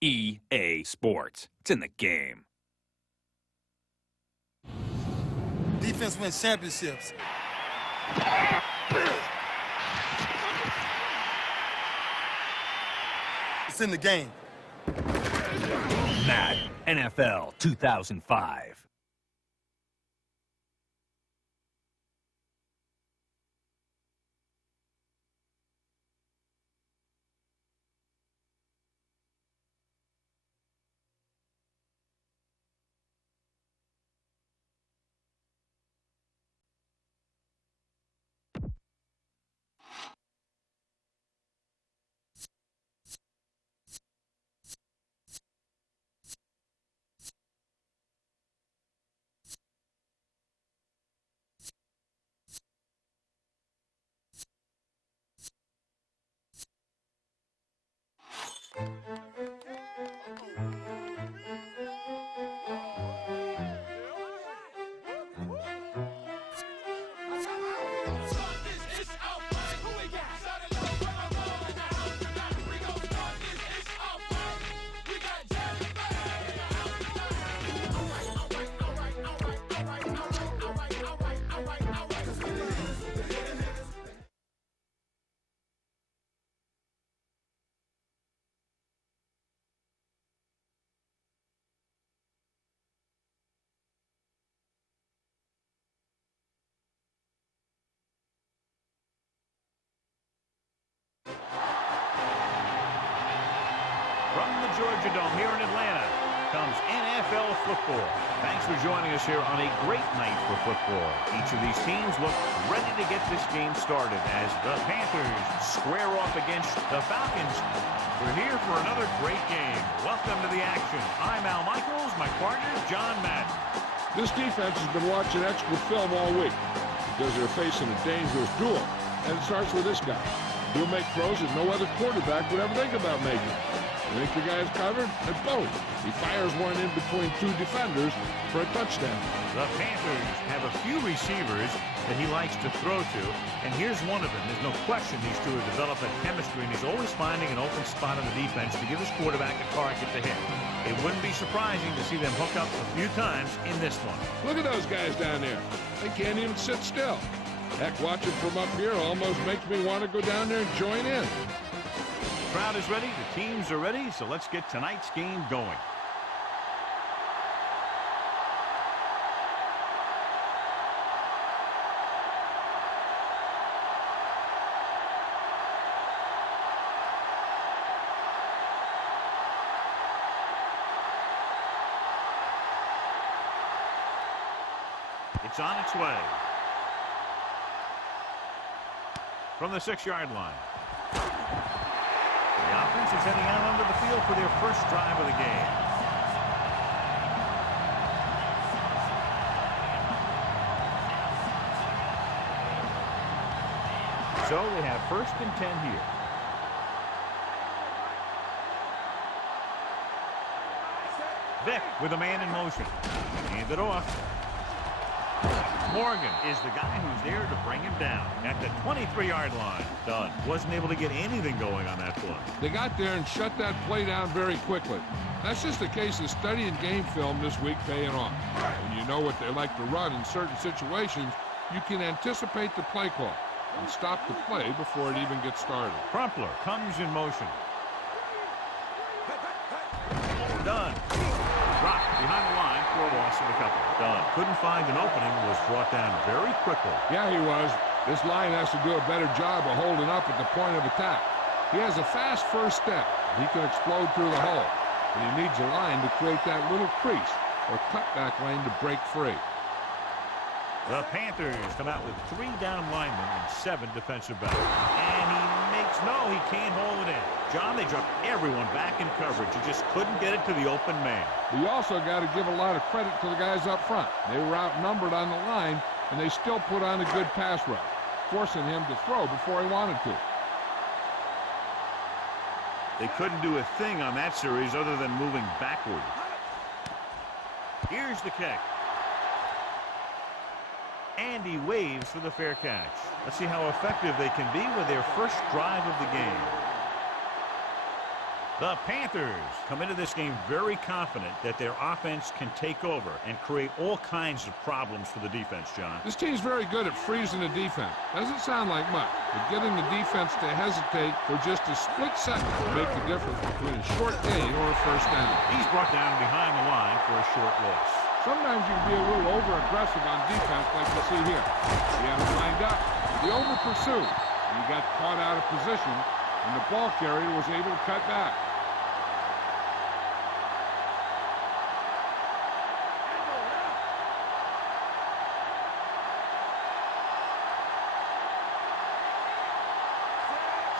EA Sports. It's in the game. Defense wins championships. It's in the game. Madden NFL 2005. From the Georgia Dome here in Atlanta comes NFL football. Thanks for joining us here on a great night for football. Each of these teams look ready to get this game started as the Panthers square off against the Falcons. We're here for another great game. Welcome to the action. I'm Al Michaels, my partner, John Madden. This defense has been watching extra film all week because they're facing a dangerous duel. And it starts with this guy. He'll make throws that no other quarterback would ever think about making. You think the guy's covered? And boom, he fires one in between two defenders for a touchdown. The Panthers have a few receivers that he likes to throw to, and here's one of them. There's no question these two have developed a chemistry, and he's always finding an open spot on the defense to give his quarterback a target to hit. It wouldn't be surprising to see them hook up a few times in this one. Look at those guys down there. They can't even sit still. Heck, watching from up here almost makes me want to go down there and join in. The crowd is ready, the teams are ready, so let's get tonight's game going. It's on its way. From the 6-yard line. The offense is heading out onto the field for their first drive of the game. So they have 1st and 10 here. Vick with a man in motion. Hand it off. Morgan is the guy who's there to bring him down at the 23-yard line. Done. Wasn't able to get anything going on that play. They got there and shut that play down very quickly. That's just a case of studying game film this week paying off. When you know what they like to run in certain situations, you can anticipate the play call and stop the play before it even gets started. Crumpler comes in motion. Done. Dropped behind the line for a loss of a couple. Done. Couldn't find an opening and was brought down very quickly. Yeah, he was. This line has to do a better job of holding up at the point of attack. He has a fast first step. He can explode through the hole. And he needs a line to create that little crease or cutback lane to break free. The Panthers come out with 3 down linemen and 7 defensive backs. And he makes he can't hold it in. John, they dropped everyone back in coverage. He just couldn't get it to the open man. You also got to give a lot of credit to the guys up front. They were outnumbered on the line, and they still put on a good pass rush, forcing him to throw before he wanted to. They couldn't do a thing on that series other than moving backward. Here's the kick. And he waves for the fair catch. Let's see how effective they can be with their first drive of the game. The Panthers come into this game very confident that their offense can take over and create all kinds of problems for the defense, John. This team's very good at freezing the defense. Doesn't sound like much, but getting the defense to hesitate for just a split second will make the difference between a short gain or a first down. He's brought down behind the line for a short loss. Sometimes you can be a little over-aggressive on defense like you see here. You have it lined up, the over-pursuit, and you got caught out of position, and the ball carrier was able to cut back.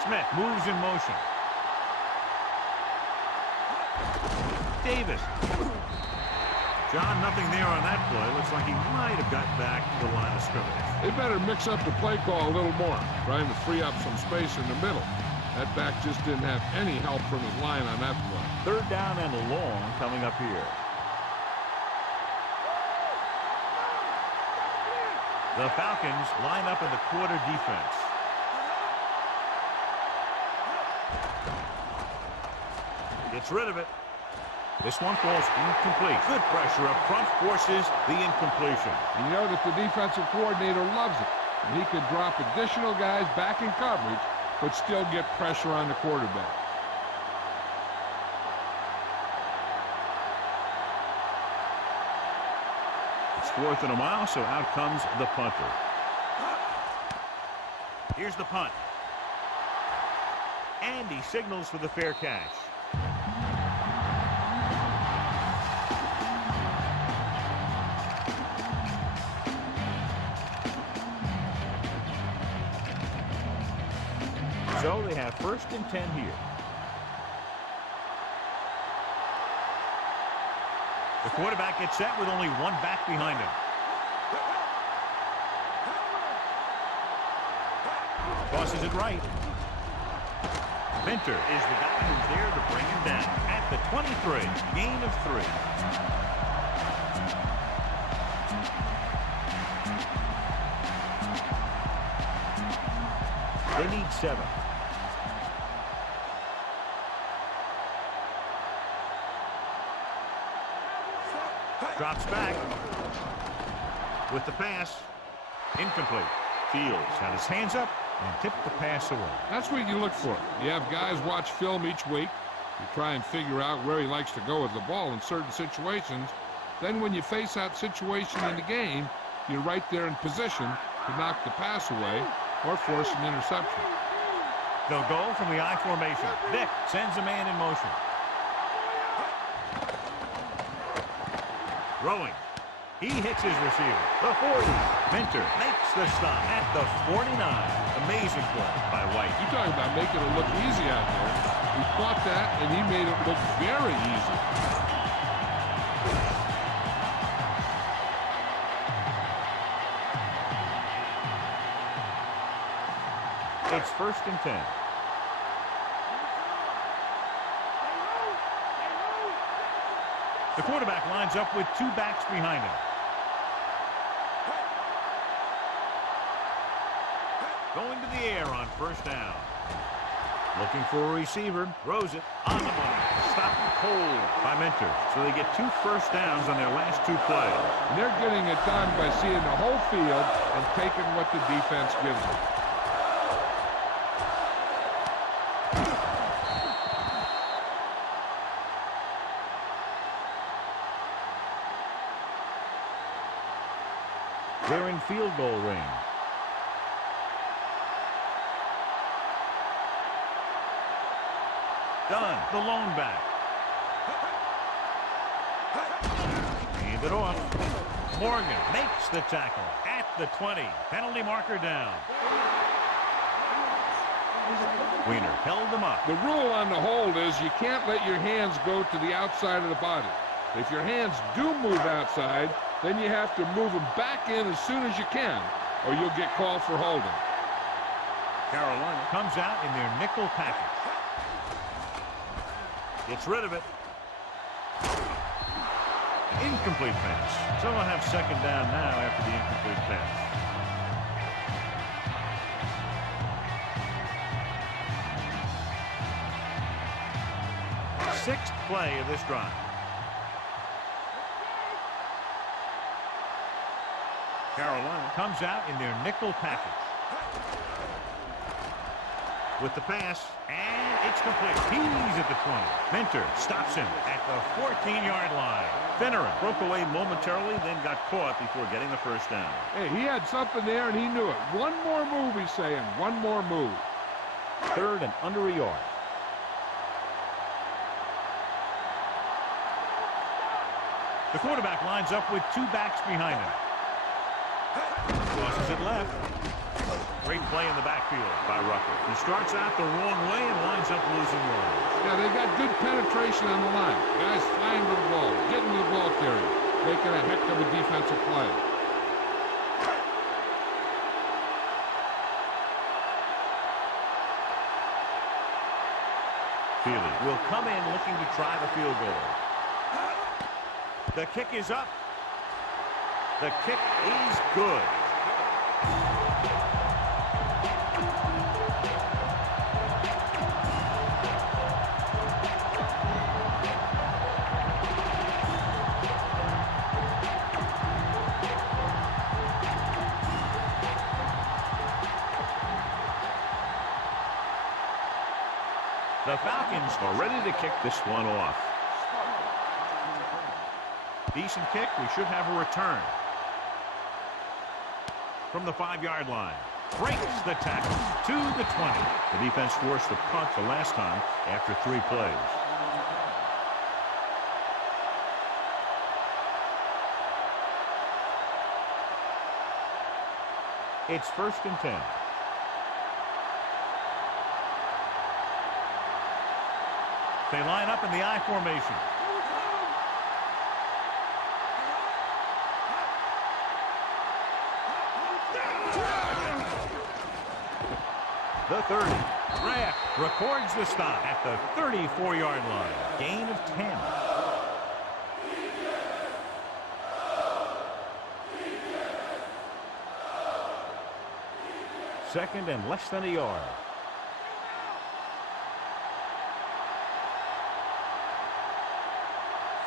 Smith moves in motion. Davis. John, nothing there on that play. Looks like he might have got back to the line of scrimmage. They better mix up the play call a little more, trying to free up some space in the middle. That back just didn't have any help from his line on that play. Third down and long coming up here. The Falcons line up in the quarter defense. Gets rid of it. This one falls incomplete. Good pressure up front forces the incompletion. And you know that the defensive coordinator loves it. And he could drop additional guys back in coverage, but still get pressure on the quarterback. It's 4th and a mile, so out comes the punter. Here's the punt. And he signals for the fair catch. So they have 1st and 10 here. The quarterback gets set with only one back behind him. Tosses it right. Minter is the guy who's there to bring him down at the 23. Gain of 3. They need 7. Drops back with the pass. Incomplete. Fields had his hands up and tipped the pass away. That's what you look for. You have guys watch film each week. You try and figure out where he likes to go with the ball in certain situations. Then when you face that situation in the game, you're right there in position to knock the pass away or force an interception. They'll go from the I formation. Vick sends a man in motion. Throwing. He hits his receiver. The 40. Minter makes the stop at the 49. Amazing play by White. You're talking about making it look easy out there. He caught that, and he made it look very easy. It's 1st and 10. The quarterback lines up with 2 backs behind him. Going to the air on 1st down. Looking for a receiver. Throws it on the money. Stopped cold by Minter. So they get 2 first downs on their last 2 plays. And they're getting it done by seeing the whole field and taking what the defense gives them. They're in field goal range. Done. The lone back. Hand it off. Morgan makes the tackle at the 20. Penalty marker down. Wiener held him up. The rule on the hold is you can't let your hands go to the outside of the body. If your hands do move outside, then you have to move them back in as soon as you can, or you'll get called for holding. Carolina comes out in their nickel package. Gets rid of it. Incomplete pass. So they'll have 2nd down now after the incomplete pass. sixth play of this drive. Carolina comes out in their nickel package. With the pass, and it's complete. He's at the 20. Minter stops him at the 14-yard line. Finneran broke away momentarily, then got caught before getting the first down. Hey, he had something there, and he knew it. One more move, he's saying. One more move. Third and under a yard. The quarterback lines up with two backs behind him. Crosses it left. Great play in the backfield by Rucker. He starts out the wrong way and winds up losing yards. Yeah, they got good penetration on the line. Guys flying to the ball, getting to the ball carrier, making a heck of a defensive play. Feely will come in looking to try the field goal. The kick is up. The kick is good. The Falcons are ready to kick this one off. Decent kick. We should have a return. From the 5-yard line. Breaks the tackle to the 20. The defense forced a punt the last time after 3 plays. It's 1st and 10. They line up in the I formation. The 30. Rack records the stop at the 34-yard line. Gain of 10. Second and less than a yard.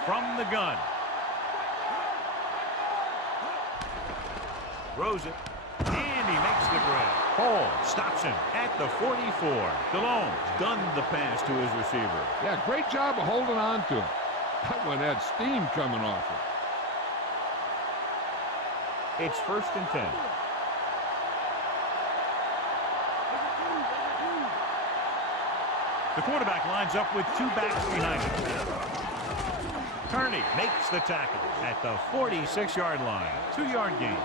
From the gun. Throws it. And he makes the grab. Hall stops him at the 44. DeLone gunned the pass to his receiver. Yeah, great job of holding on to him. That one had steam coming off it. It's 1st and 10. The quarterback lines up with two backs behind him. Kearney makes the tackle at the 46-yard line. 2-yard gain.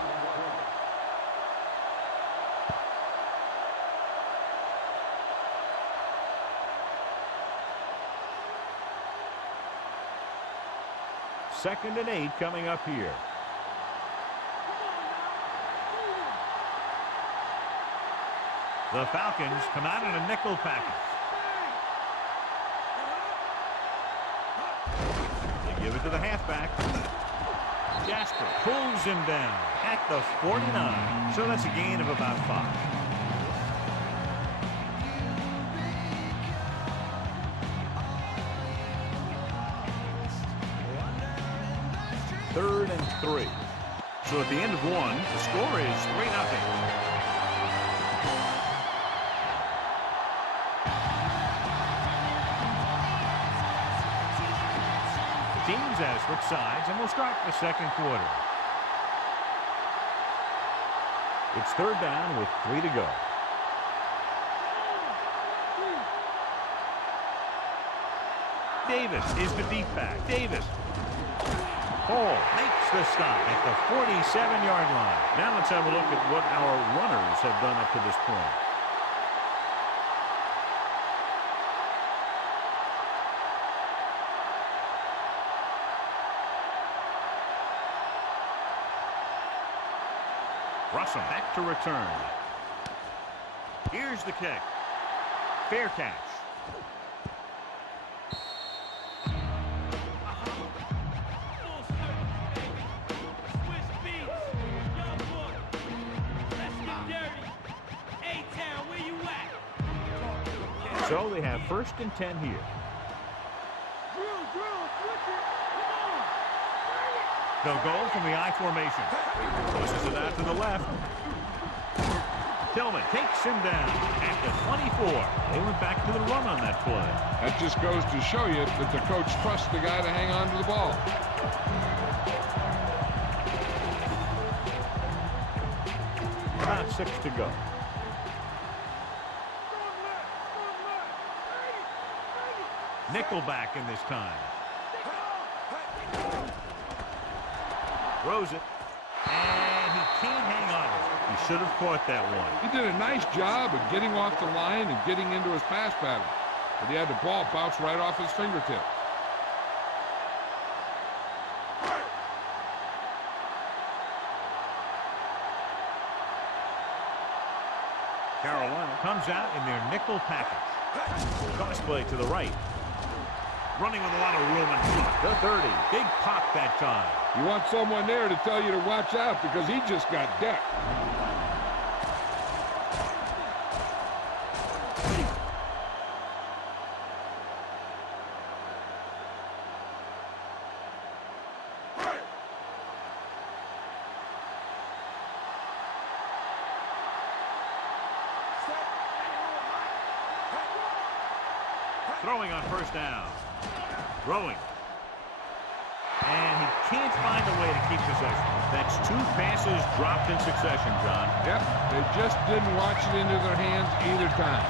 Second and 8 coming up here. The Falcons come out in a nickel package. They give it to the halfback. Jasper pulls him down at the 49. So that's a gain of about 5. Third and 3. So at the end of 1, the score is 3-0. Teams have switched sides, and we'll start the second quarter. It's third down with 3 to go. Davis is the deep back. Davis. Hall makes the stop at the 47-yard line. Now let's have a look at what our runners have done up to this point. Russell back to return. Here's the kick. Fair catch. So they have 1st and 10 here. They'll go from the I formation. Pushes it out to the left. Tillman takes him down at the 24. They went back to the run on that play. That just goes to show you that the coach trusts the guy to hang on to the ball. About 6 to go. Nickelback in this time. Throws it. And he can't hang on to it. He should have caught that one. He did a nice job of getting off the line and getting into his pass pattern. But he had the ball bounce right off his fingertips. Carolina comes out in their nickel package. Cross play to the right. Running with a lot of room in front. The 30. Big pop that time. You want someone there to tell you to watch out because he just got decked. Throwing on first down. Throwing. And he can't find a way to keep possession. That's 2 passes dropped in succession, John. Yep, they just didn't watch it into their hands either time.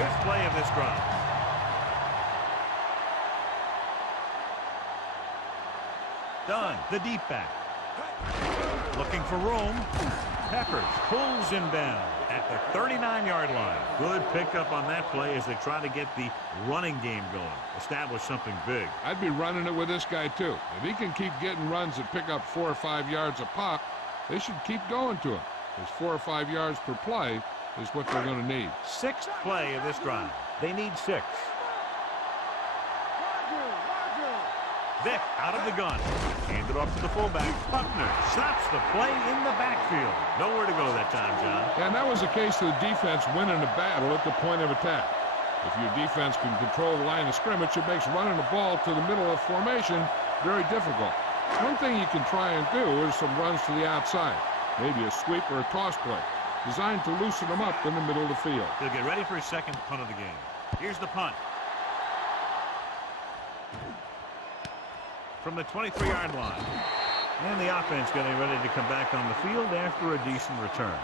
5th play of this drive. Done. The deep back. Looking for room. Peppers pulls him down at the 39-yard line. Good pickup on that play as they try to get the running game going. Establish something big. I'd be running it with this guy, too. If he can keep getting runs that pick up 4 or 5 yards a pop, they should keep going to him. Because 4 or 5 yards per play is what they're going to need. 6th play of this drive. They need 6. Vick out of the gun. Handed off to the fullback. Buckner stops the play in the backfield. Nowhere to go that time, John. And that was the case of the defense winning a battle at the point of attack. If your defense can control the line of scrimmage, it makes running the ball to the middle of formation very difficult. One thing you can try and do is some runs to the outside. Maybe a sweep or a toss play, designed to loosen them up in the middle of the field. He'll get ready for his second punt of the game. Here's the punt. From the 23-yard line. And the offense getting ready to come back on the field after a decent return.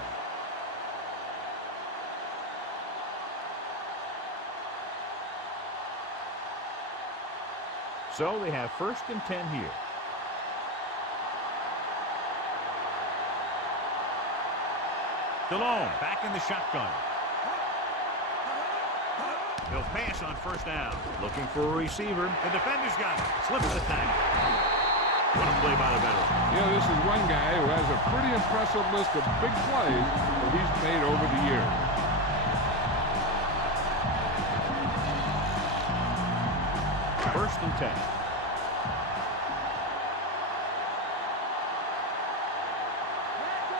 So they have 1st and 10 here. Delone back in the shotgun. He'll pass on first down. Looking for a receiver. The defender's got it. Slips the tackle. What a play by the veteran. You know, this is one guy who has a pretty impressive list of big plays that he's made over the years. First and 10.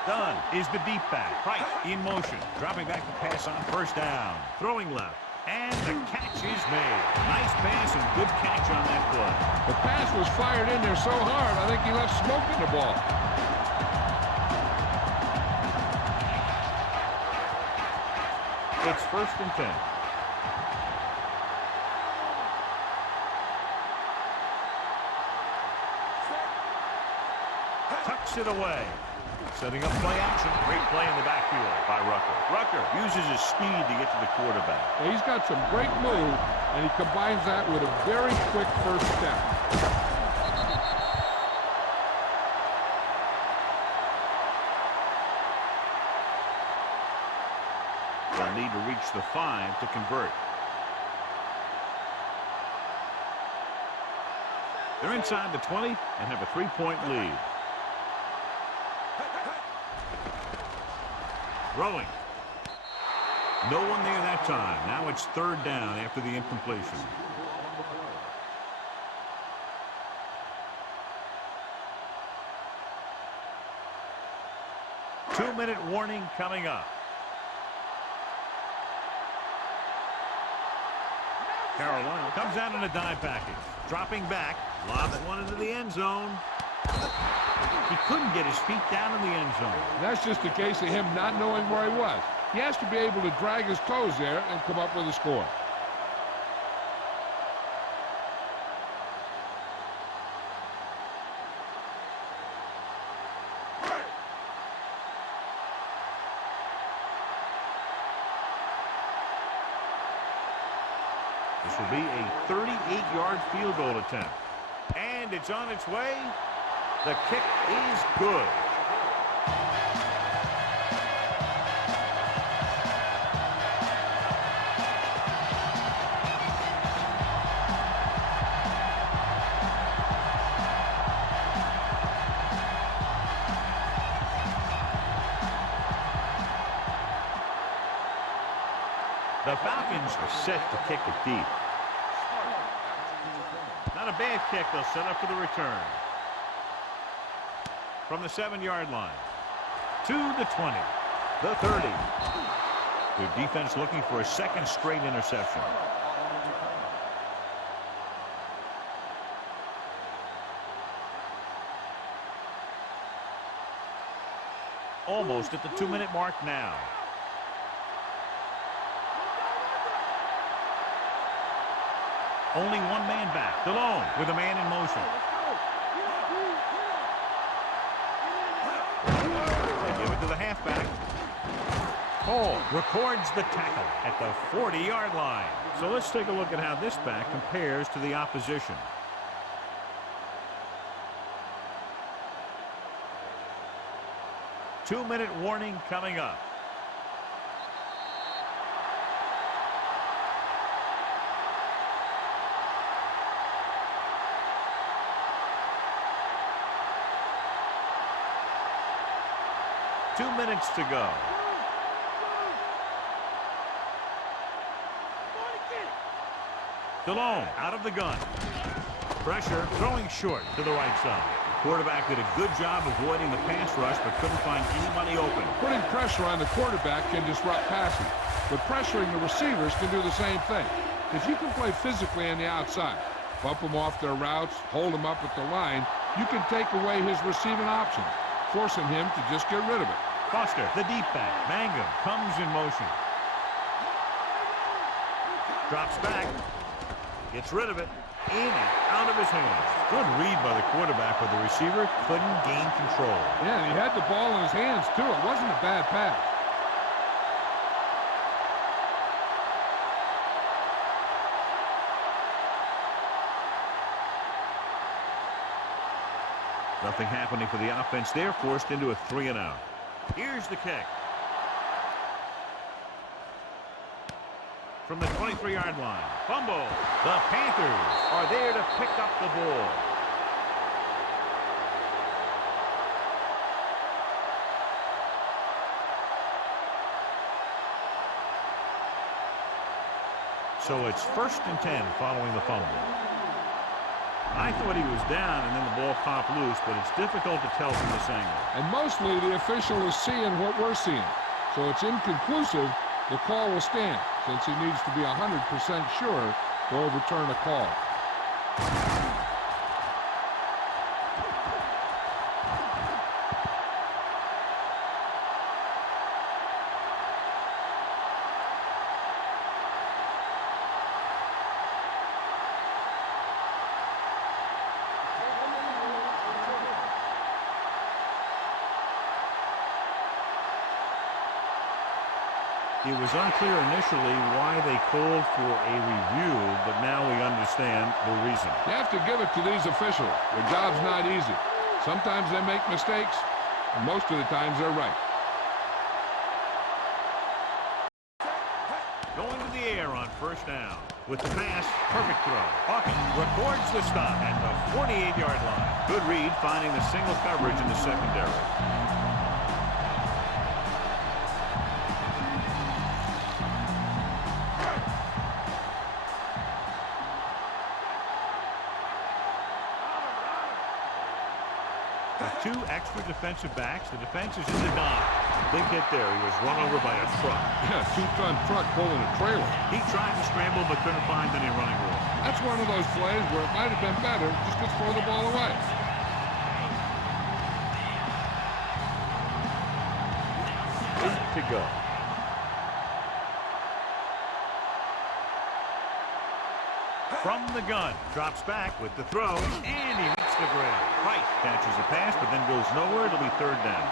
Dunn is the deep back. Price in motion. Dropping back to pass on first down. Throwing left. And the catch is made. Nice pass and good catch on that play. The pass was fired in there so hard, I think he left smoke in the ball. It's 1st and 10. Tucks it away. Setting up play action. Great play in the backfield by Rucker. Rucker uses his speed to get to the quarterback. He's got some great move, and he combines that with a very quick first step. They'll need to reach the 5 to convert. They're inside the 20 and have a 3-point lead. Throwing. No one there that time. Now it's 3rd down after the incompletion. Two-minute warning coming up. Carolina comes out in a dive package. Dropping back, lobs one into the end zone. He couldn't get his feet down in the end zone. That's just a case of him not knowing where he was. He has to be able to drag his toes there and come up with a score. This will be a 38-yard field goal attempt. And it's on its way. The kick is good. The Falcons are set to kick it deep. Not a bad kick. They'll set up for the return. From the 7-yard line. To the 20. The 30. Their defense looking for a second straight interception. Almost at the 2-minute mark now. Only one man back. Delone with a man in motion. They give it to the halfback. Cole records the tackle at the 40-yard line. So let's take a look at how this back compares to the opposition. Two-minute warning coming up. Two minutes to go. Delone out of the gun. Pressure, throwing short to the right side. Quarterback did a good job avoiding the pass rush, but couldn't find anybody open. Putting pressure on the quarterback can disrupt passing, but pressuring the receivers can do the same thing. If you can play physically on the outside, bump them off their routes, hold them up at the line, you can take away his receiving options, forcing him to just get rid of it. Foster, the deep back. Mangum comes in motion. Drops back. Gets rid of it. In and out of his hands. Good read by the quarterback, but the receiver couldn't gain control. Yeah, and he had the ball in his hands, too. It wasn't a bad pass. Nothing happening for the offense. They're forced into a 3-and-out. Here's the kick. From the 23-yard line. Fumble. The Panthers are there to pick up the ball. So it's 1st and 10 following the fumble. I thought he was down and then the ball popped loose, but it's difficult to tell from this angle. And mostly the official is seeing what we're seeing. So it's inconclusive. The call will stand since he needs to be 100% sure to overturn a call. It was unclear initially why they called for a review, but now we understand the reason. You have to give it to these officials. Their job's not easy. Sometimes they make mistakes, and most of the times they're right. Going to the air on 1st down. With the pass, perfect throw. Hawkins records the stop at the 48-yard line. Good read, finding the single coverage in the secondary. With 2 extra defensive backs, the defense is in the dime. Big hit there. He was run over by a truck. Yeah, 2-ton truck pulling a trailer. He tried to scramble but couldn't find any running room. That's one of those plays where it might have been better just to throw the ball away. To go. From the gun, drops back with the throw, and he meets the ground. Right, catches the pass, but then goes nowhere. It'll be 3rd down.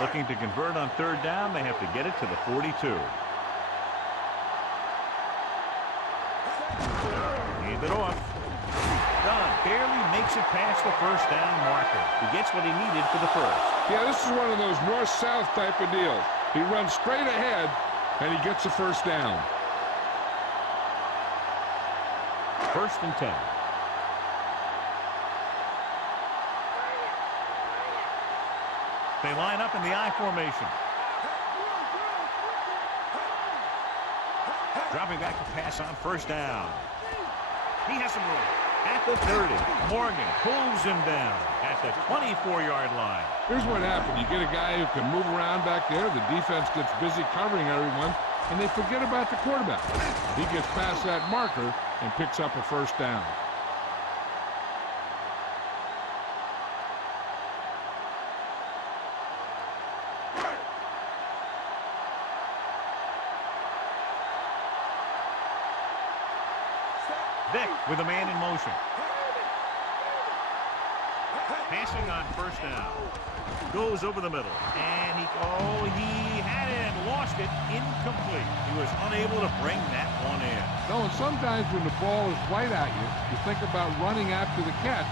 Looking to convert on 3rd down, they have to get it to the 42. Hand it off. Dunn barely makes it past the 1st down marker. He gets what he needed for the 1st. Yeah, this is one of those north-south type of deals. He runs straight ahead, and he gets the 1st down. 1st and 10. They line up in the I formation. Dropping back to pass on 1st down. He has some room. At the 30, Morgan pulls him down at the 24-yard line. Here's what happened. You get a guy who can move around back there. The defense gets busy covering everyone, and they forget about the quarterback. He gets past that marker and picks up a 1st down. Vick with a man in motion. Passing on 1st down. Goes over the middle. And he had it and lost it. Incomplete. He was unable to bring that one in. No, and sometimes when the ball is right at you, you think about running after the catch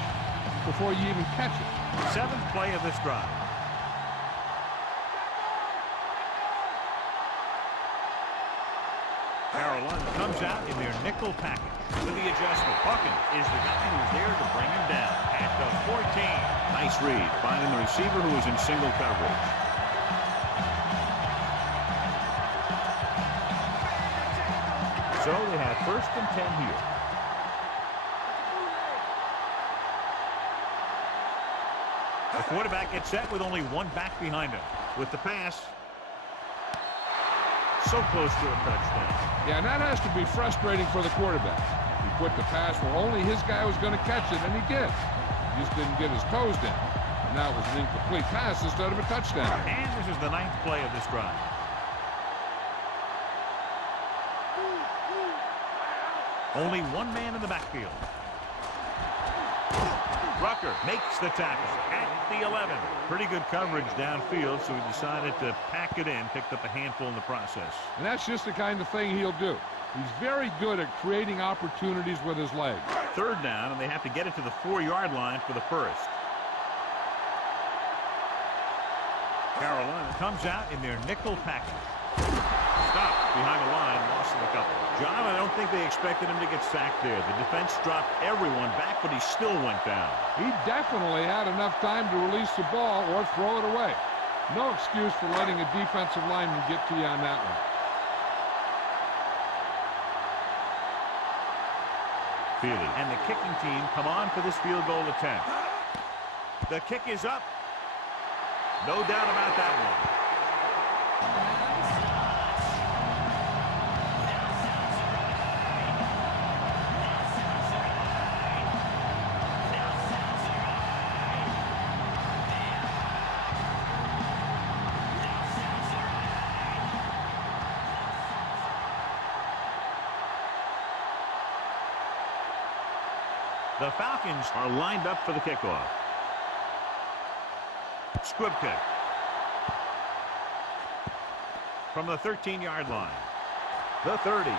before you even catch it. 7th play of this drive. Carolina comes out in their nickel package. With the adjustment, Hawkins is the guy who's there to bring him down at the 14. Nice read, finding the receiver who is in single coverage. So they have 1st and 10 here. The quarterback gets set with only 1 back behind him. With the pass, so close to a touchdown. Yeah, and that has to be frustrating for the quarterback. He put the pass where only his guy was going to catch it, and he did. He just didn't get his toes down. And now it was an incomplete pass instead of a touchdown. And this is the 9th play of this drive. Only 1 man in the backfield. Rucker makes the tackle at the 11. Pretty good coverage downfield, so he decided to pack it in, picked up a handful in the process. And that's just the kind of thing he'll do. He's very good at creating opportunities with his legs. 3rd down, and they have to get it to the 4-yard line for the 1st. Carolina comes out in their nickel package. Stopped behind the line, lost in a couple. John, I don't think they expected him to get sacked there. The defense dropped everyone back, but he still went down. He definitely had enough time to release the ball or throw it away. No excuse for letting a defensive lineman get to you on that one. Feely and the kicking team come on for this field goal attempt. The kick is up. No doubt about that one. The Falcons are lined up for the kickoff. Squib kick. From the 13-yard line. The 30.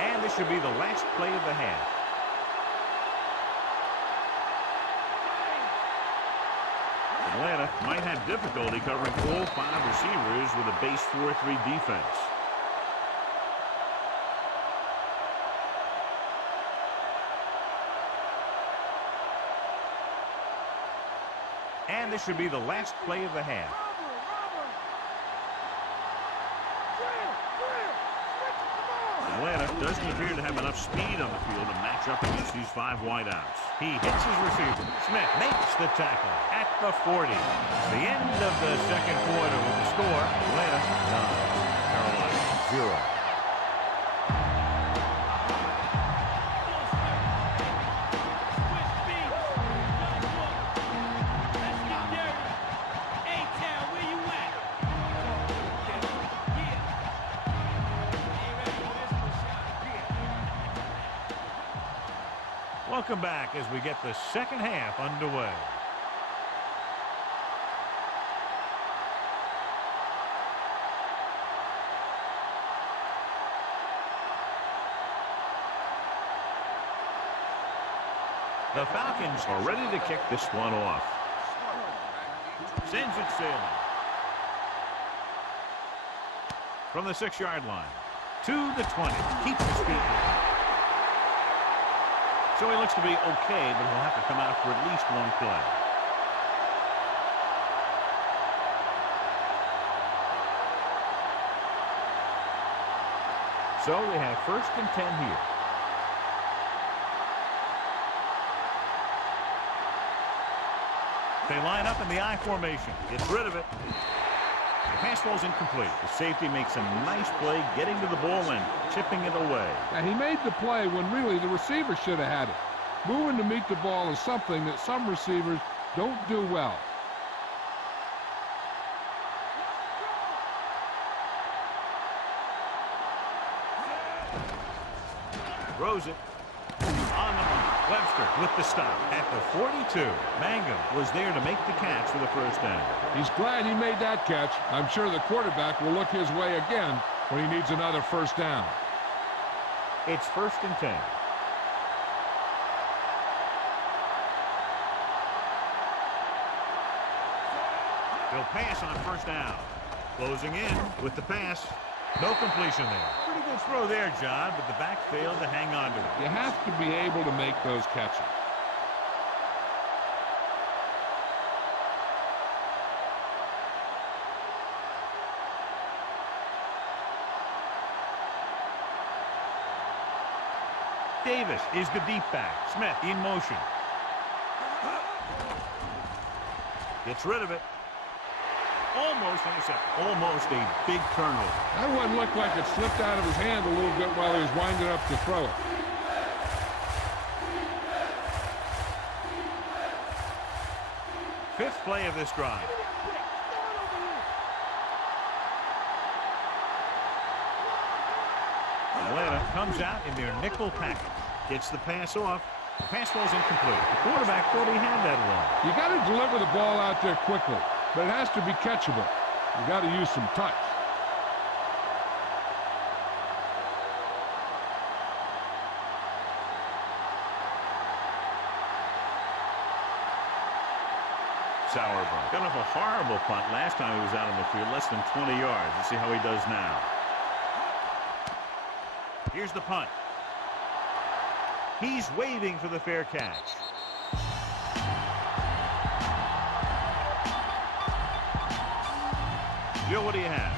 And this should be the last play of the half. Atlanta might have difficulty covering all 5 receivers with a base 4-3 defense. And this should be the last play of the half. Atlanta doesn't appear to have enough speed on the field to match up against these 5 wideouts. He hits his receiver. Smith makes the tackle at the 40. The end of the second quarter with the score. Atlanta 9, Carolina 0. Welcome back as we get the second half underway. The Falcons are ready to kick this one off. Sends it sailing. From the 6-yard line to the 20. Keeps his feet moving. So he looks to be okay, but he'll have to come out for at least one play. So they have 1st and 10 here. They line up in the I formation. Gets rid of it. The pass ball's incomplete. The safety makes a nice play getting to the ball and tipping it away. And he made the play when really the receiver should have had it. Moving to meet the ball is something that some receivers don't do well. Throws it. On the mark. Webster with the stop at the 42. Mangum was there to make the catch for the 1st down. He's glad he made that catch. I'm sure the quarterback will look his way again when he needs another 1st down. It's 1st and 10. He'll pass on 1st down. Closing in with the pass. No completion there. Pretty good throw there, John, but the back failed to hang on to it. You have to be able to make those catches. Davis is the deep back. Smith in motion. Gets rid of it. Almost intercepted. Almost a big turnover. That one looked like it slipped out of his hand a little bit while he was winding up to throw it. Fifth play of this drive. Atlanta comes out in their nickel package. Gets the pass off. The pass ball's incomplete. The quarterback thought he had that one. You got to deliver the ball out there quickly, but it has to be catchable. You got to use some touch. Sauerbrunn got off a horrible punt last time he was out on the field, less than 20 yards. Let's see how he does now. Here's the punt. He's waiting for the fair catch. Jill, what do you have?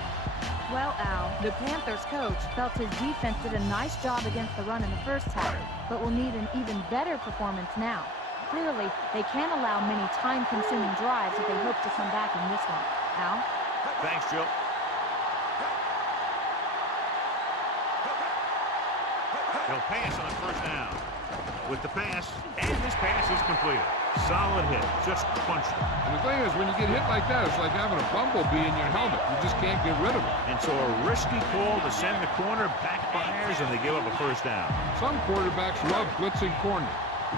Well, Al, the Panthers coach felt his defense did a nice job against the run in the first half, but will need an even better performance now. Clearly, they can't allow many time-consuming drives if they hope to come back in this one. Al? Thanks, Jill. They'll pass on 1st down. With the pass, and this pass is completed. Solid hit, just punched it. And the thing is, when you get hit like that, it's like having a bumblebee in your helmet. You just can't get rid of it. And so a risky call to send the corner backfires, and they give up a 1st down. Some quarterbacks love blitzing corners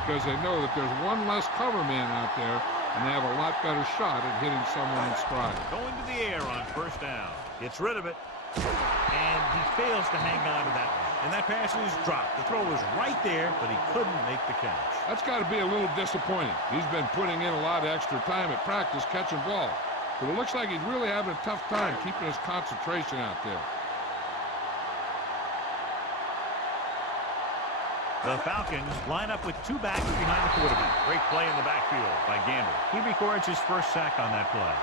because they know that there's one less cover man out there, and they have a lot better shot at hitting someone in stride. Going to the air on 1st down. Gets rid of it. And he fails to hang on to that one. And that pass is dropped. The throw was right there, but he couldn't make the catch. That's got to be a little disappointing. He's been putting in a lot of extra time at practice catching balls. But it looks like he's really having a tough time keeping his concentration out there. The Falcons line up with two backs behind the quarterback. Great play in the backfield by Gander. He records his first sack on that play.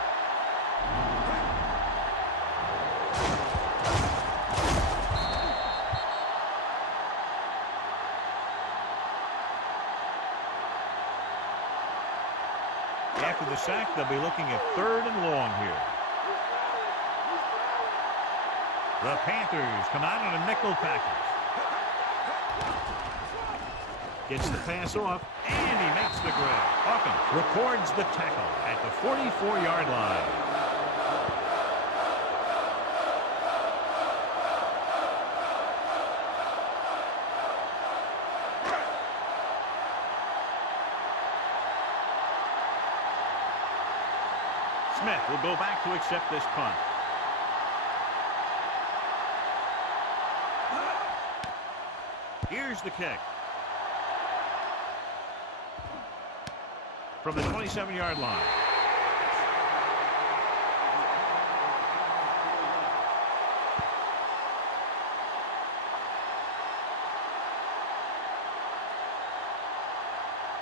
After the sack, they'll be looking at 3rd and long here. The Panthers come out on a nickel package. Gets the pass off, and he makes the grab. Hawkins records the tackle at the 44-yard line. Smith will go back to accept this punt. Here's the kick. From the 27-yard line.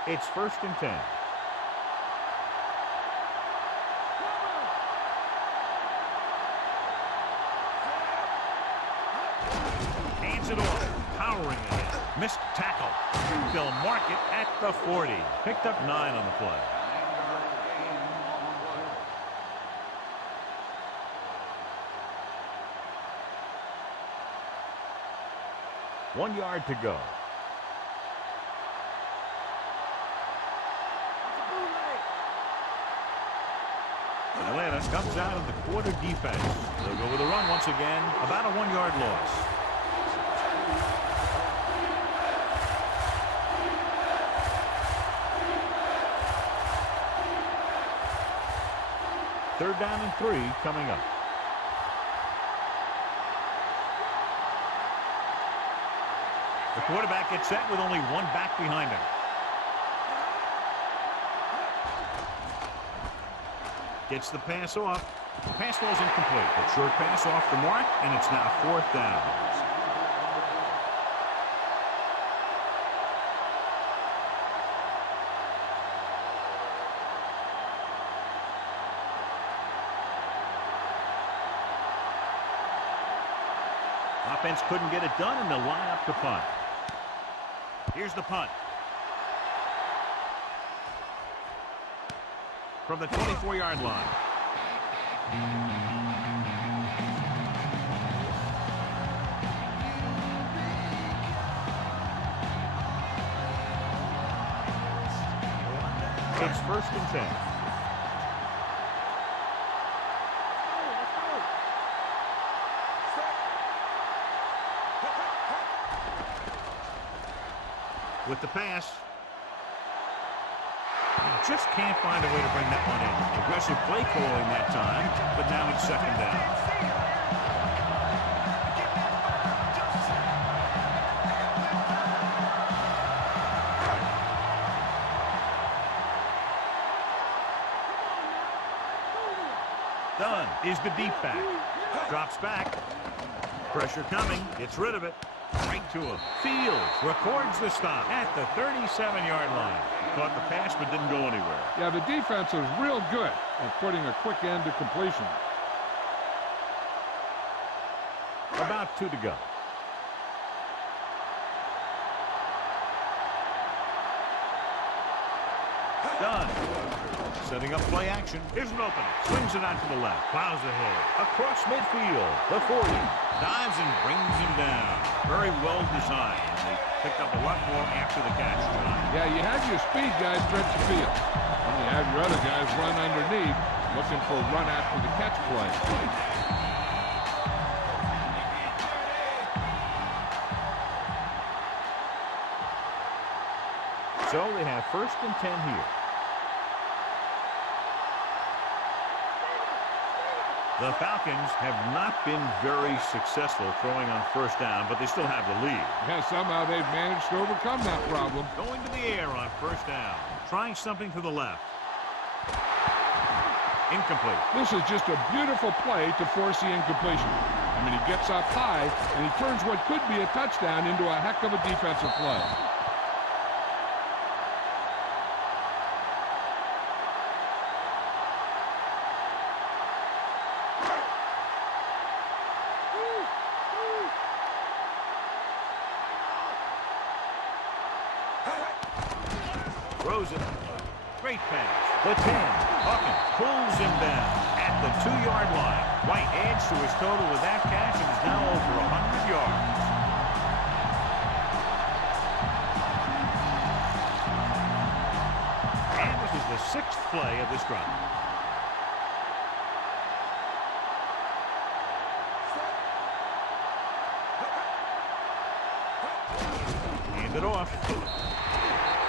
It's 1st and 10. Hands it off. Powering ahead. Missed tackle. They'll mark it at the 40. Picked up 9 on the play. One yard to go. Atlanta comes out of the quarter defense. They'll go with a run once again. About a 1-yard loss. Third down and 3 coming up. The quarterback gets set with only one back behind him. Gets the pass off. The pass ball's incomplete. A short pass off the mark, and it's now 4th down. Offense couldn't get it done, and they'll line up to punt. Here's the punt. From the 24-yard line. It's 1st and 10. With the pass. Just can't find a way to bring that one in. Aggressive play calling that time, but now it's 2nd down. Dunn is the deep back. Drops back. Pressure coming. Gets rid of it. Right to him. Fields records the stop at the 37-yard line. Caught the pass but didn't go anywhere. Yeah, the defense is real good at putting a quick end to completion. About 2 to go. Dunn. Setting up play action. Here's an opening. Swings it out to the left. Plows ahead. Across midfield. The 40. Dives and brings him down. Very well designed. They picked up a lot more after the catch. Yeah, you have your speed guys stretch the field. And you have your other guys run underneath, looking for a run after the catch play. So they have 1st and 10 here. The Falcons have not been very successful throwing on 1st down, but they still have the lead. Yeah, somehow they've managed to overcome that problem. Going to the air on 1st down. Trying something to the left. Incomplete. This is just a beautiful play to force the incompletion. I mean, he gets up high, and he turns what could be a touchdown into a heck of a defensive play. Throws it. Great pass. The 10. Hawkins pulls him down at the 2-yard line. White adds to his total with that catch and is now over 100 yards. And this is the 6th play of this drive. Hand it off.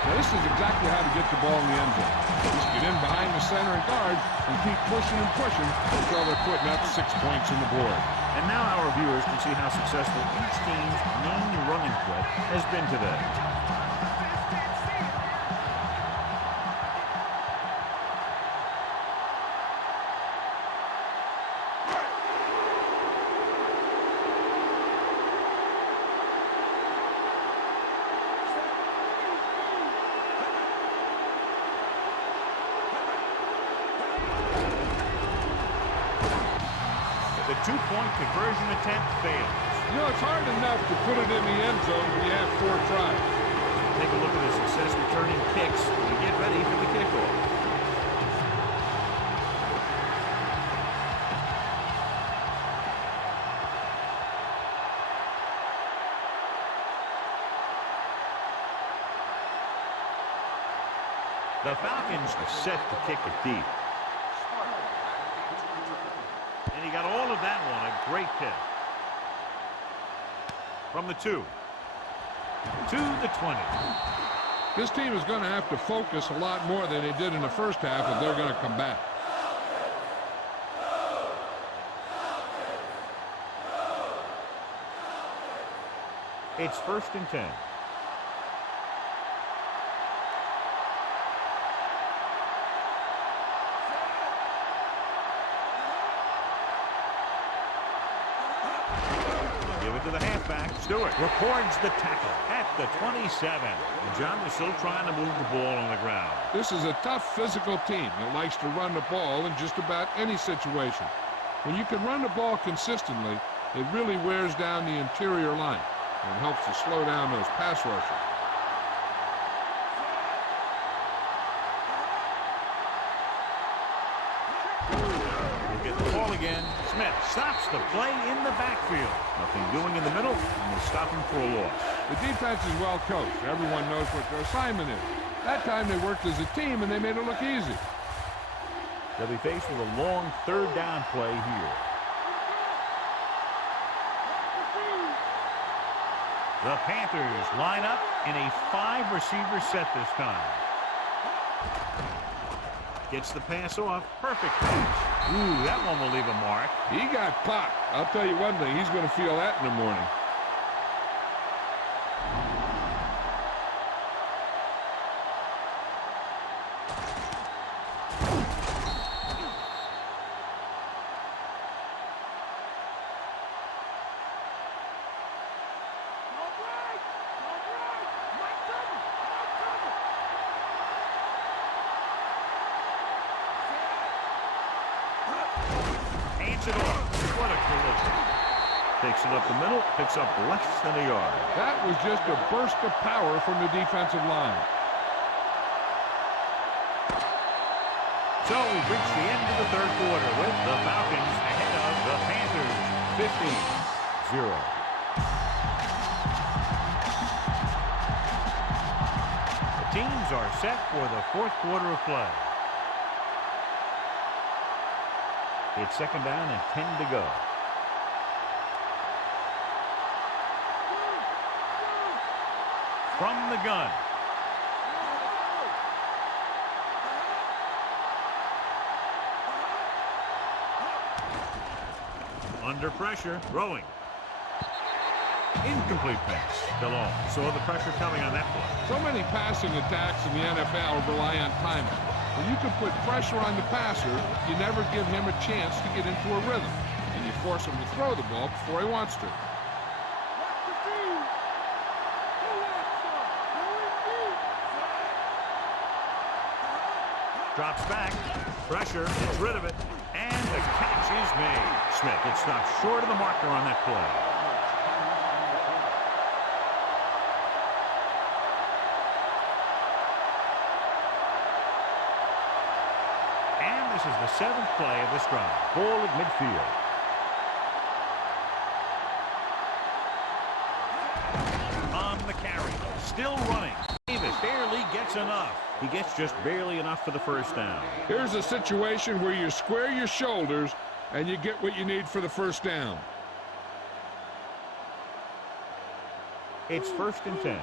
Now, this is exactly how to get the ball in the end zone. Just get in behind the center and guard and keep pushing and pushing until they're putting up 6 points on the board. And now our viewers can see how successful each team's main running threat has been today. The 2-point conversion attempt fails. You know, it's hard enough to put it in the end zone when you have 4 tries. Take a look at his success returning kicks and get ready for the kickoff. The Falcons are set to kick it deep. And he got all of that one. A great kick. From the 2 to the 20. This team is going to have to focus a lot more than they did in the first half if they're going to come back. It's 1st and 10. To the halfback. Stewart records the tackle at the 27. And John is still trying to move the ball on the ground. This is a tough physical team that likes to run the ball in just about any situation. When you can run the ball consistently, it really wears down the interior line and helps to slow down those pass rushers. We'll get the ball again. Smith stops the play in the backfield. Nothing doing in the middle, and we'll stop him for a loss. The defense is well coached. Everyone knows what their assignment is. That time they worked as a team, and they made it look easy. They'll be faced with a long 3rd down play here. The Panthers line up in a 5-receiver set this time. Gets the pass off. Perfect pass. Ooh, that one will leave a mark. He got popped. I'll tell you one thing, he's going to feel that in the morning. Hands it off. What a collision. Takes it up the middle, picks up less than a yard. That was just a burst of power from the defensive line. So we've reached the end of the 3rd quarter with the Falcons ahead of the Panthers 15-0. The teams are set for the 4th quarter of play. It's 2nd down and 10 to go. From the gun. Under pressure, throwing. Incomplete pass. DeLong saw the pressure coming on that play. So many passing attacks in the NFL rely on timing. When you can put pressure on the passer, you never give him a chance to get into a rhythm. And and you force him to throw the ball before he wants to. Drops back. Pressure. Gets rid of it. And the catch is made. Smith gets stopped short of the marker on that play. And this is the 7th play of this drive. Ball at midfield. On the carry. Still running. Davis barely gets enough. He gets just barely enough for the first down. Here's a situation where you square your shoulders and you get what you need for the first down. It's 1st and 10.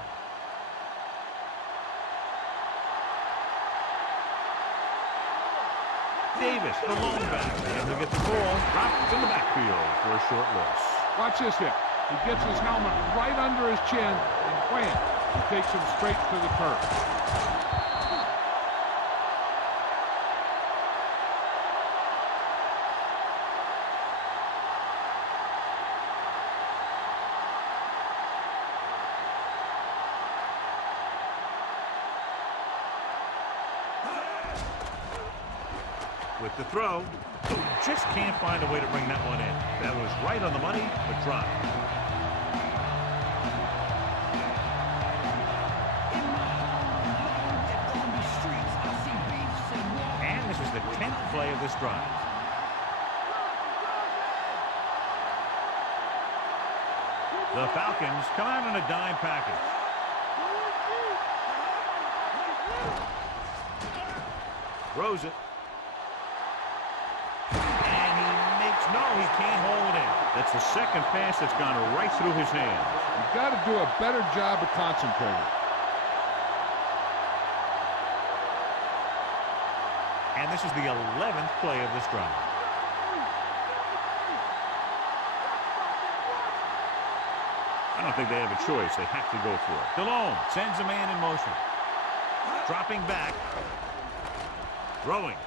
Davis, the lone back, able to get the ball, dropped in the backfield for a short loss. Watch this hit. He gets his helmet right under his chin, and wham, he takes him straight to the turf. With the throw, just can't find a way to bring that one in. That was right on the money, but dropped. And this is the 10th play of this drive. The Falcons come out in a dime package. Throws it. No, he can't hold it. That's the 2nd pass that's gone right through his hands. You've got to do a better job of concentrating. And this is the 11th play of this drive. I don't think they have a choice. They have to go for it. Delone sends a man in motion. Dropping back. Throwing.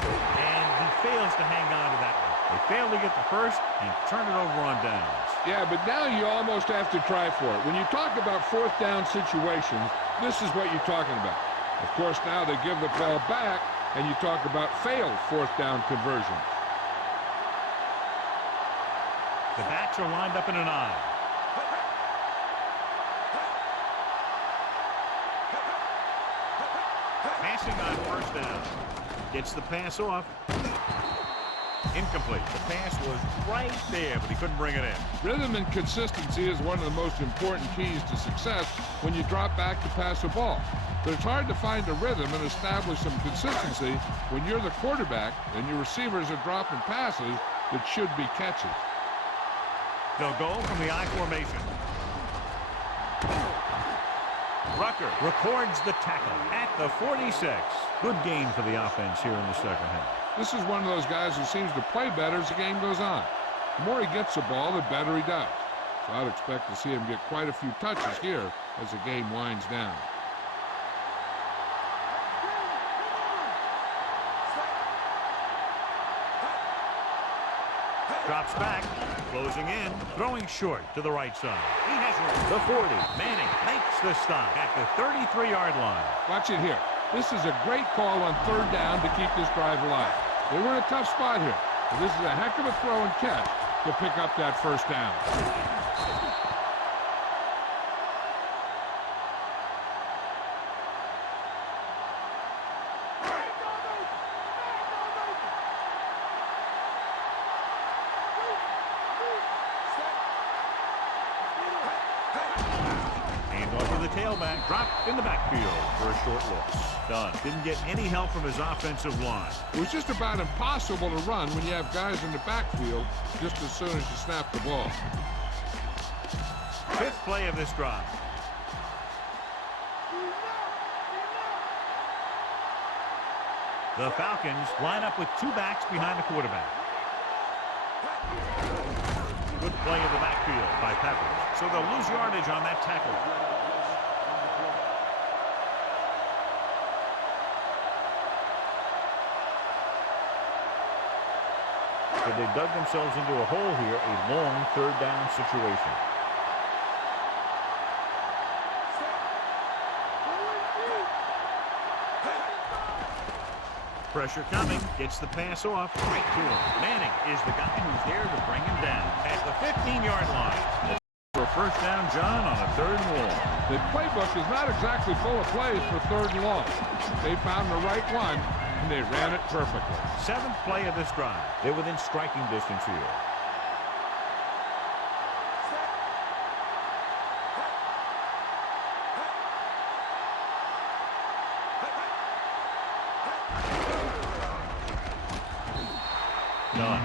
And he fails to hang on to that one. They fail to get the first and turn it over on downs. Yeah, but now you almost have to try for it. When you talk about 4th down situations, this is what you're talking about. Of course, now they give the ball back, and you talk about failed 4th down conversions. The backs are lined up in an I. Passing on 1st down. Gets the pass off. Incomplete. The pass was right there, but he couldn't bring it in. Rhythm and consistency is one of the most important keys to success when you drop back to pass a ball. But it's hard to find a rhythm and establish some consistency when you're the quarterback and your receivers are dropping passes that should be catches. They'll go from the I formation. Rucker records the tackle at the 46. Good gain for the offense here in the 2nd half. This is one of those guys who seems to play better as the game goes on. The more he gets the ball, the better he does. So I'd expect to see him get quite a few touches here as the game winds down. Drops back, closing in, throwing short to the right side. He has room. The 40. Manning makes the stop at the 33-yard line. Watch it here. This is a great call on 3rd down to keep this drive alive. They were in a tough spot here, but this is a heck of a throw and catch to pick up that 1st down. Tailback dropped in the backfield for a short loss. Dunn didn't get any help from his offensive line. It was just about impossible to run when you have guys in the backfield just as soon as you snap the ball. 5th play of this drive. The Falcons line up with 2 backs behind the quarterback. Good play in the backfield by Peppers. So they'll lose yardage on that tackle. but they dug themselves into a hole here, a long third down situation. Pressure coming, gets the pass off, right to him. Manning is the guy who's there to bring him down at the 15-yard line. For a first down, John, on a 3rd and long. The playbook is not exactly full of plays for 3rd and long. They found the right one, and they ran it perfectly. 7th play of this drive. They're within striking distance here.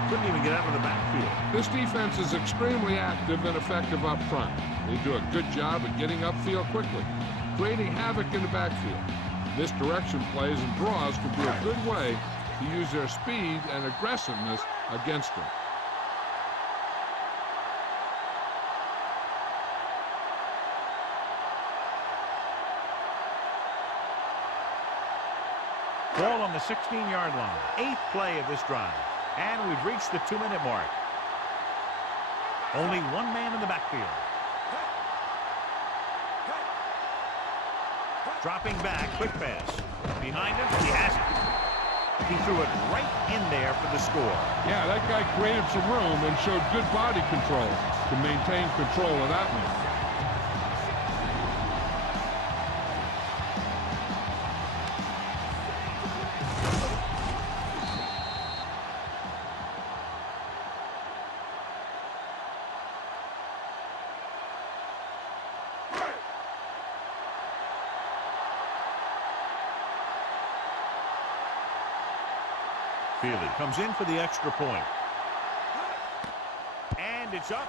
Couldn't even get out of the backfield. This defense is extremely active and effective up front. They do a good job of getting upfield quickly, creating havoc in the backfield. Misdirection plays and draws could be a good way to use their speed and aggressiveness against them. Ball on the 16-yard line. 8th play of this drive. And we've reached the 2-minute mark. Only one man in the backfield. Dropping back, quick pass. Behind him, he has it. He threw it right in there for the score. Yeah, that guy created some room and showed good body control to maintain control of that one. Fielded comes in for the extra point. And it's up.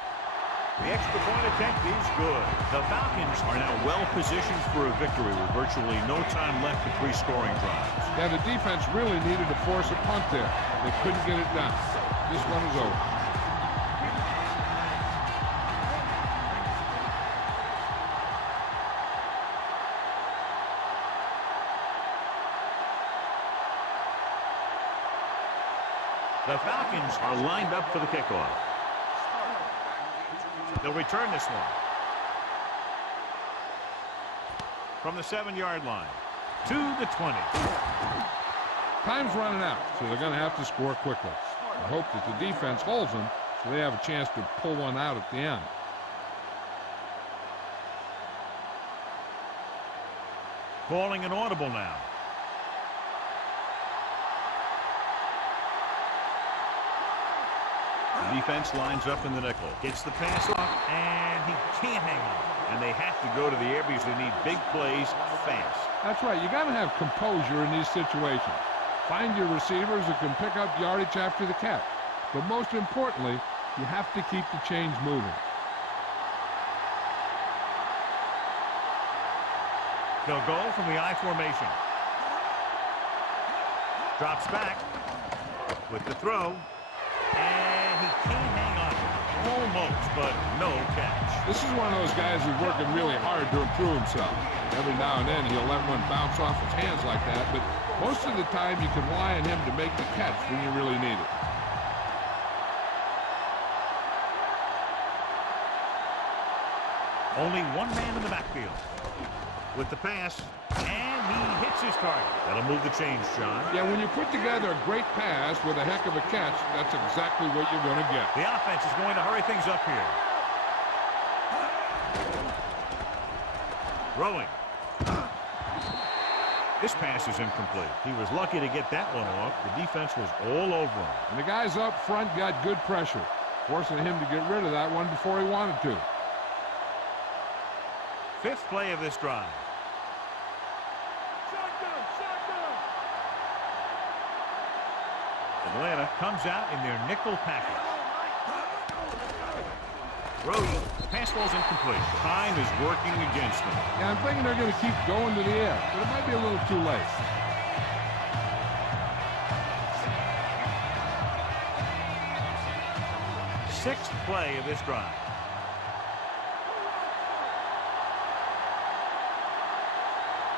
The extra point attempt is good. The Falcons are now well positioned for a victory with virtually no time left between scoring drives. Yeah, the defense really needed to force a punt there. They couldn't get it done. This one is over. The Falcons are lined up for the kickoff. They'll return this one. From the 7-yard line to the 20. Time's running out, so they're going to have to score quickly. I hope that the defense holds them so they have a chance to pull one out at the end. Calling an audible now. The defense lines up in the nickel. Gets the pass off, and he can't hang on. And they have to go to the air because they need big plays fast. That's right. You got to have composure in these situations. Find your receivers who can pick up yardage after the catch. But most importantly, you have to keep the chains moving. They'll go from the I formation. Drops back with the throw. And he can't hang on. Almost, but no catch. This is one of those guys who's working really hard to improve himself. Every now and then he'll let one bounce off his hands like that, but most of the time you can rely on him to make the catch when you really need it. Only one man in the backfield. With the pass, and he hits his target. That'll move the chains, John. Yeah, when you put together a great pass with a heck of a catch, that's exactly what you're going to get. The offense is going to hurry things up here. Throwing. This pass is incomplete. He was lucky to get that one off. The defense was all over him. And the guys up front got good pressure, forcing him to get rid of that one before he wanted to. 5th play of this drive. Atlanta comes out in their nickel package. Rosen, pass ball's incomplete. Time is working against them. Yeah, I'm thinking they're going to keep going to the air, but it might be a little too late. Sixth play of this drive.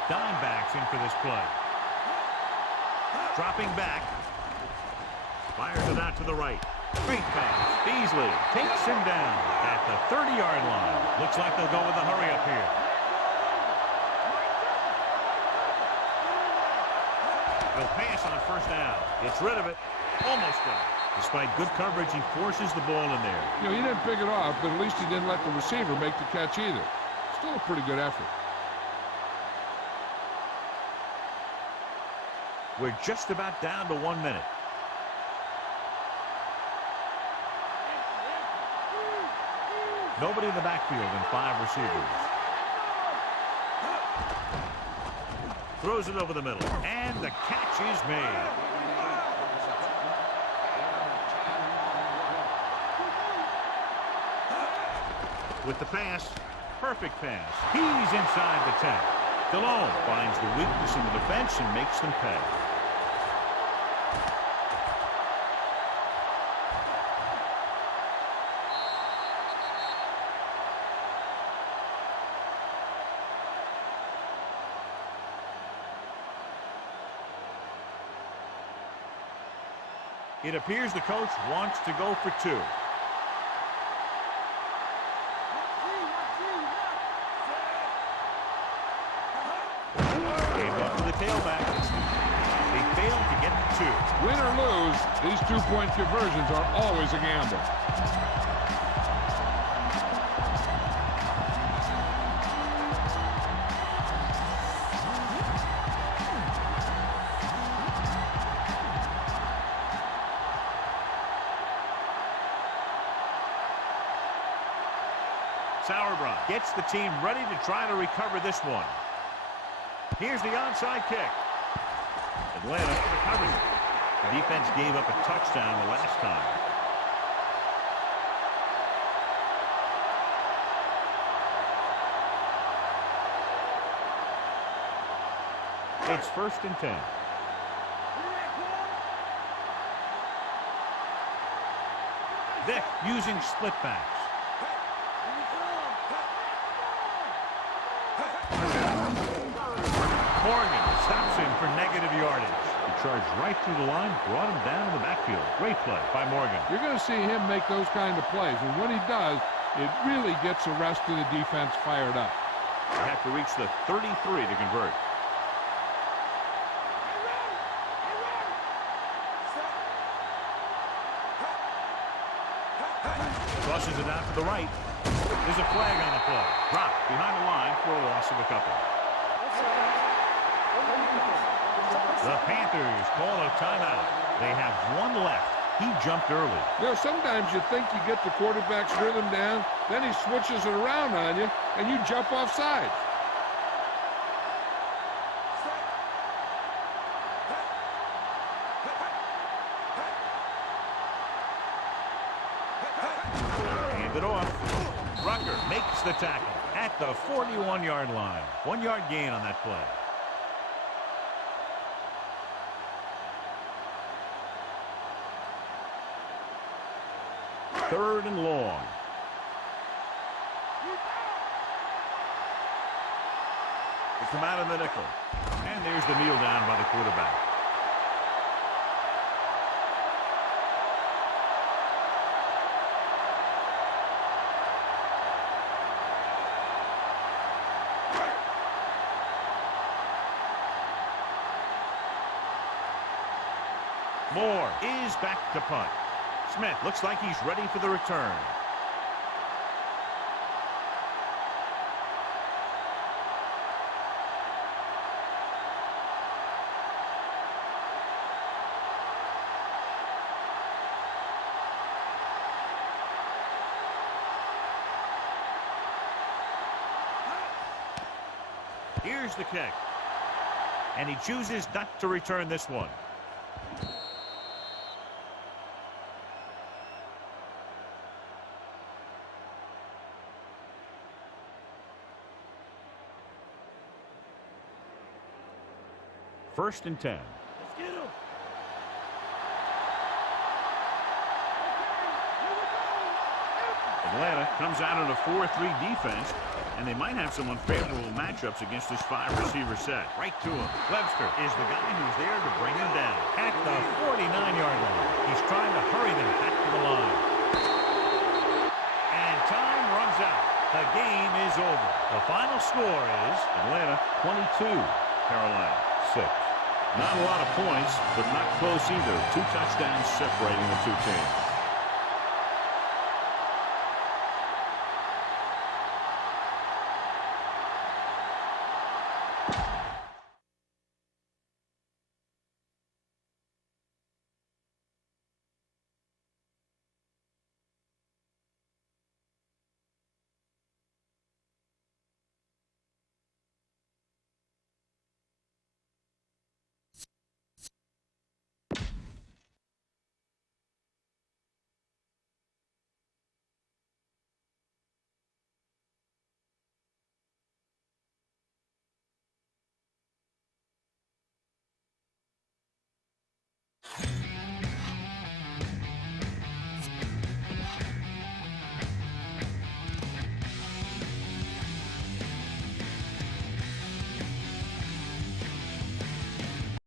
Dimebacks in for this play. Dropping back. Fires it out to the right. Great pass. Beasley takes him down at the 30-yard line. Looks like they'll go with the hurry up here. They'll pass on first down. Gets rid of it. Almost got it. Despite good coverage, he forces the ball in there. You know, he didn't pick it off, but at least he didn't let the receiver make the catch either. Still a pretty good effort. We're just about down to 1 minute. Nobody in the backfield and 5 receivers. Throws it over the middle, and the catch is made. With the pass, perfect pass. He's inside the 10. Delone finds the weakness in the defense and makes them pay. It appears the coach wants to go for 2. Tailback. They failed to get the 2. Win or lose, these 2-point conversions are always a gamble. Sauerbrunn gets the team ready to try to recover this one. Here's the onside kick. Atlanta recovers it. The defense gave up a touchdown the last time. It's 1st and 10. Vick using split backs. Morgan stops him for negative yardage. He charged right through the line, brought him down to the backfield. Great play by Morgan. You're going to see him make those kind of plays, and when he does, it really gets the rest of the defense fired up. They have to reach the 33 to convert. Crosses it out to the right. There's a flag on the play. Dropped behind the line for a loss of a couple. The Panthers call a timeout. They have 1 left. He jumped early. You know, sometimes you think you get the quarterback's rhythm down, then he switches it around on you, and you jump off sides. Hand it off. Rucker makes the tackle at the 41-yard line. 1-yard gain on that play. Third and long. They come out in the nickel. And there's the kneel down by the quarterback. Moore is back to punt. Smith looks like he's ready for the return. Here's the kick. And he chooses not to return this one. First and 10. Let's get him. Atlanta comes out in a 4-3 defense, And they might have some unfavorable matchups against this 5-receiver set. Right to him. Webster is the guy who's there to bring him down. At the 49-yard line. He's trying to hurry them back to the line. And time runs out. The game is over. The final score is Atlanta 22, Carolina 6. Not a lot of points, but not close either. 2 touchdowns separating the two teams.